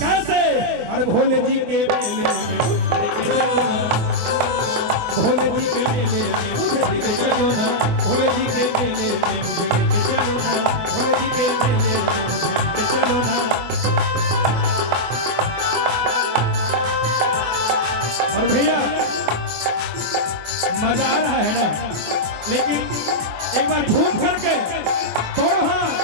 कैसे? अरे भोले जी के मेले में भोले जी के मेले में मुझे लेके चलो ना, भोले जी के मेले में मुझे लेके चलो ना, भोले जी के मेले में मुझे लेके चलो ना। और भैया मजा आ रहा है ना, लेकिन एक बार झूम करके दोनों हाथ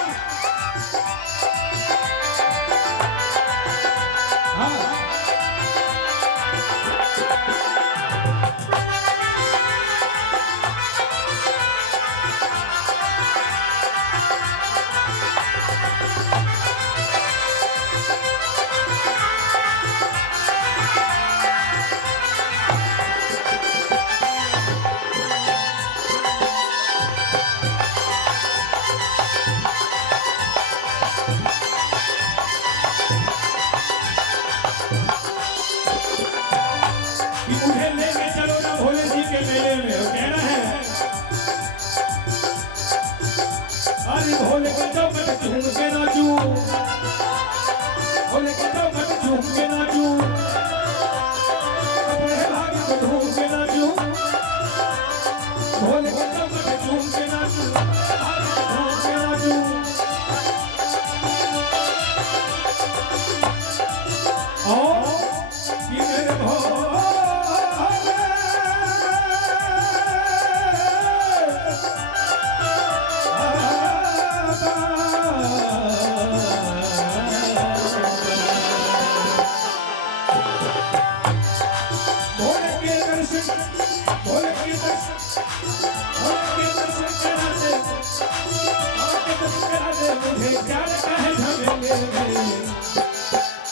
मुझे लेके चलो ना भोले जी के मेले में। वो कहना है अरे भोले के चौखट झूम के नाचू, भोले के चौखट झूम के नाचू, अपने भाग को झूम के नाचू, भोले के चौखट झूम के नाचू, झूम के नाचू। और कि मेरे भोले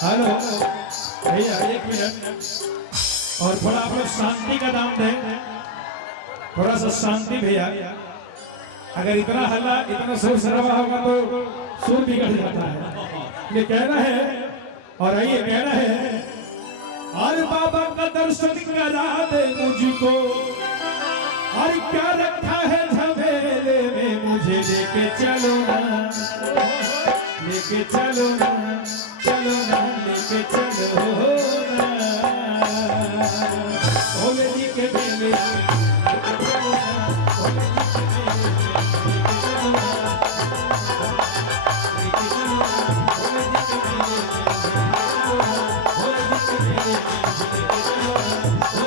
हेलो भैया एक मिनट, और थोड़ा आप लोग शांति का दाम दें, थोड़ा सा शांति भैया। अगर इतना हल्ला इतना शोर शराबा होगा तो सुर बिगड़ जाता है। ये कहना है, और ये कहना है अरे बाबा का दर्शन करा दे मुझको, और क्या रखा है झमेले में, मुझे लेके चलो ना, लेके चलो ना, चलो ना, लेके चलो ना, भोले जी के मेले में लेके चलो ना, भोले जी के मेले में लेके चलो ना, लेके चलो ना, भोले जी के मेले में लेके चलो ना,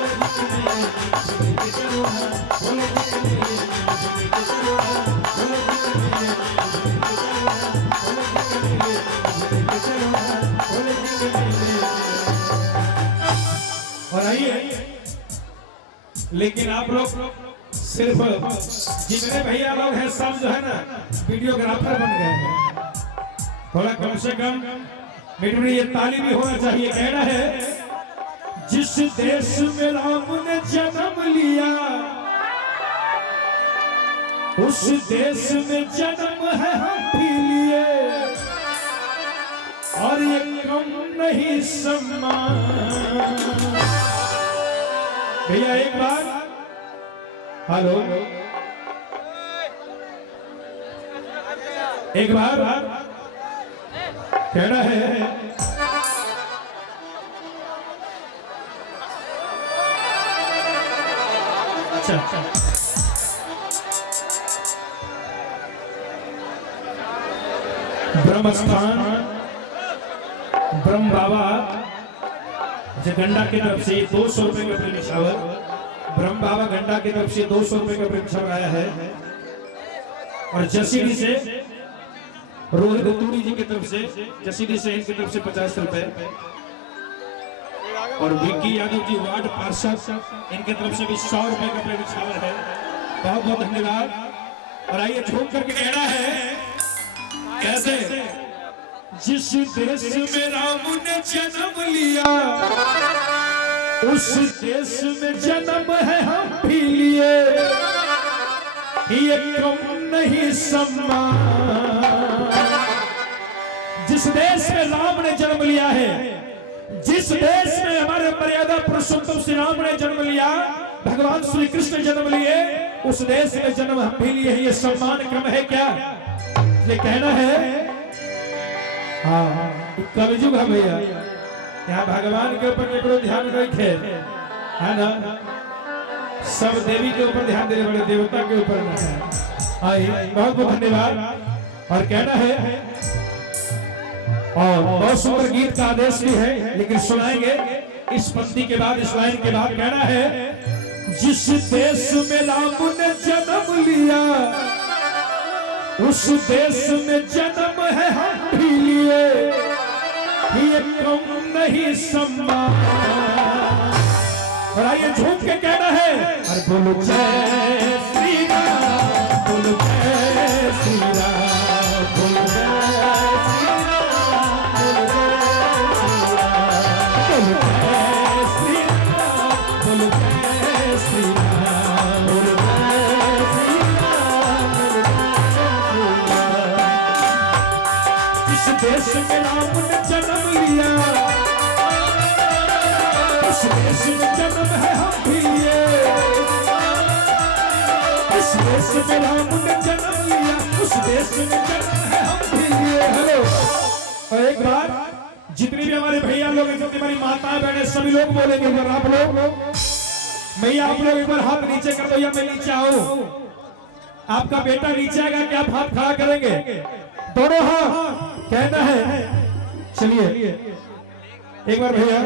भोले जी के मेले में लेके चलो ना, भोले जी के मेले में लेके चलो ना, भोले जी के मेले में लेके चलो ना, भोले जी के मेले में लेके चलो ना, भोले जी के मेले में लेके चलो ना, भोले जी के मेले में। और आइए, लेकिन आप लोग सिर्फ जितने भैया लोग हैं सब जो है ना वीडियोग्राफर बन गए हैं, थोड़ा कम से कम मिनट ये ताली भी होना चाहिए। कहना है जिस देश में राम ने जन्म लिया, उस देश में जन्म है हम भी लिए, और ये कम नहीं सम्मान। भैया एक बार हेलो, एक बार कहना है अच्छा ब्रह्म स्थान ब्रह्म बाबा गंडा की तरफ से 200 रुपए का प्रेमिशावर, ब्रह्म बाबा गंडा की तरफ से 200 रुपए का प्रेमिशावर आया है, और जसीडी से रोहित तूड़ी जी की तरफ से, जसीडी से इनकी तरफ से 50 रुपए, और विक्की यादव जी वार्ड पार्षद इनकी तरफ से भी 100 रुपए का प्रेमिशावर है। बहुत बहुत धन्यवाद। और आइए झूम करके कहना है कैसे, जिस देश में राम ने जन्म लिया, उस देश में जन्म है हम भी लिए, ये कम नहीं सम्मान। जिस देश में राम ने जन्म लिया है, जिस देश में हमारे मर्यादा पुरुषोत्तम श्री राम ने जन्म लिया, भगवान श्री कृष्ण जन्म लिए, उस देश में जन्म हम भी लिए, ये सम्मान कम है क्या? ये कहना है हाँ कलयुग है भैया, यहाँ भगवान के ऊपर केकरो ध्यान रखे है ना, सब देवी के ऊपर ध्यान देने वाले, देवता के ऊपर नहीं है। आई बहुत बहुत धन्यवाद। और कहना है और बहुत सुंदर गीत का आदेश भी है, लेकिन सुनाएंगे इस पंक्ति के बाद, इस लाइन के बाद। कहना है जिस देश में राम ने जन्म लिया उस देश में जन्म है हम भी लिए, ये कम नहीं सम्मान। और आइए झूम के कहना है अरे बोलो जय श्री राम, बोलो जय श्री राम, बोलो जय श्री राम, बोलो जय श्री राम, बोलो जय श्री राम, बोलो जय श्री राम, बोलो जय श्री राम। जिस देश में राम ने जन्म लिया उस देश में जन्म है हम भी लिए, इस देश में राम ने जन्म लिया उस देश में जन्म है हम भी लिए। हेलो, और एक बार जितने भी हमारे भैया लोग हैं, जितनी हमारी माताएं बहनें, सभी लोग बोलेंगे। अगर आप लोग भैया आप लोग एक बार हाथ नीचे कर दो, या मैं नीचे आऊं, आपका बेटा नीचे आएगा कि आप हाथ खड़ा करेंगे? दोनों हाथ कहना है। चलिए एक बार भैया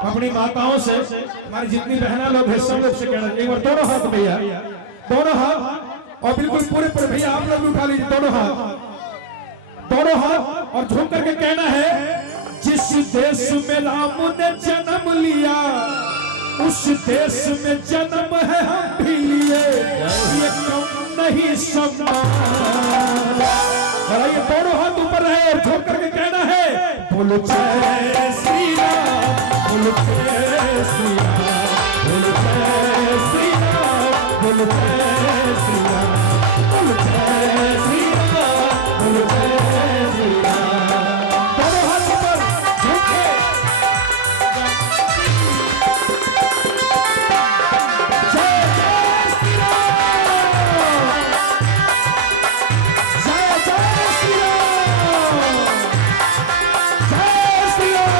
अपनी माताओं से, हमारी जितनी बहना लोग हैं सब लोग से कहना, एक बार दोनों हाथ भैया, दोनों हाथ, और बिल्कुल पूरे पूरे भैया आप लोग उठा लीजिए दोनों हाथ, दोनों हाथ, और झूम करके कहना है जिस देश में राम ने जन्म लिया उस देश में जन्म है हम भी लिए, ये कम नहीं सम्मान। और ये दोनों हाथ ऊपर रहे और झूम करके कहना है बोलो जय श्री राम, बोलो जय श्री राम, बोलो जय श्री राम, बोलो जय श्री राम, बोलो जय श्री राम, बोलो जय श्री राम। दोनों हाथ ऊपर झुके, जय जय श्री राम, जय जय श्री राम, जय श्री राम,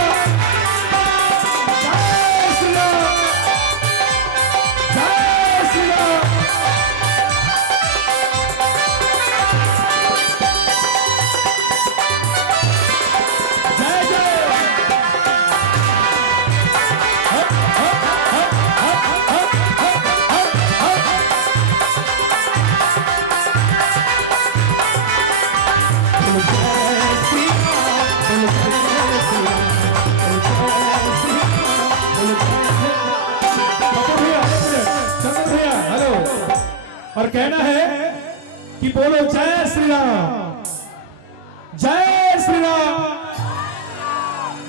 और कहना है कि बोलो जय श्री राम, जय श्री राम,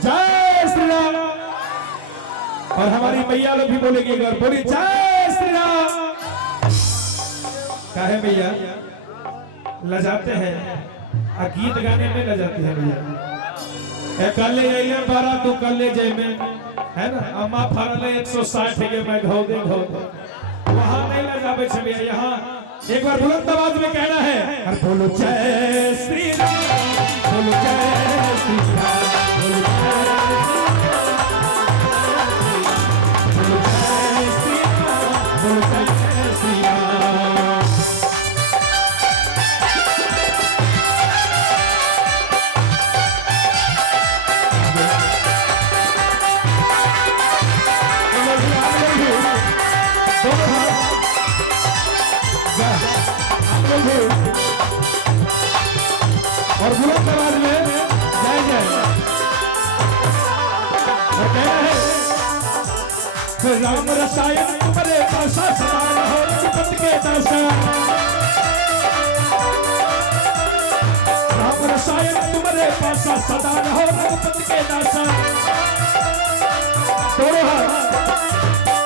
जय श्री राम। और हमारी मैया लोग भी बोलेगी अगर बोली जय श्री राम। काहे भैया लजाते हैं, गीत गाने में लजाते हैं भैया। कल ले जाइए 12 तू कल ले जाए में है ना, अम्मा फरले 160 के मैं घो दे वहां नहीं लजावे छे भैया। यहाँ एक बार बुलंद आवाज में कहना है और बोलो जय श्री राम, बोलो जय श्री राम, बोलो जय श्री राम, बोलो जय श्री राम। और बुलंद आवाज में जय जय। और कहना है राम रसायन तुम्हारे पासा समान हो चिपट के दासा, राम रसायन तुम्हारे पासा सदा रहो रघुपति के दासा। दोनों हाथ,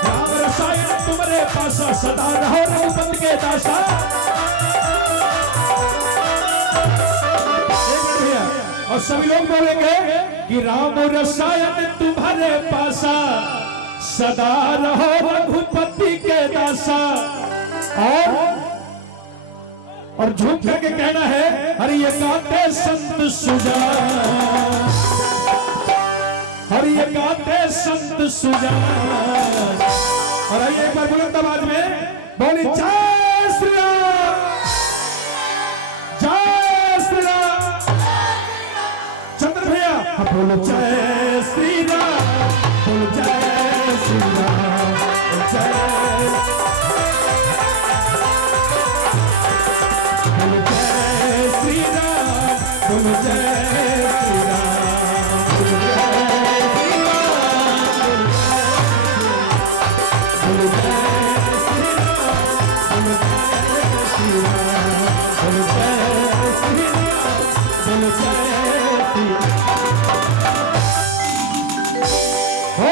राम रसायन तुम्हारे पासा सदा रहो रघुपति के दासा। और सभी लोग बोलेंगे कि राम रसायन तुम्हारे पासा सदा रहो रघुपति के दासा। और झूम करके कहना है, हरि ये गाते संत सुजान, हरि ये गाते संत सुजान। और आइए एक बार बुलंद आवाज में बोली जय श्री राम, जय श्री राम। चंद्र भैया बोलो जय श्री राम, बोलो जय श्री राम, जय बोलो जय श्री राम, बोलो जय श्री राम, बोलो जय श्री राम, बोलो जय श्री राम, बोलो जय श्री राम, बोलो जय श्री राम, बोलो जय श्री राम।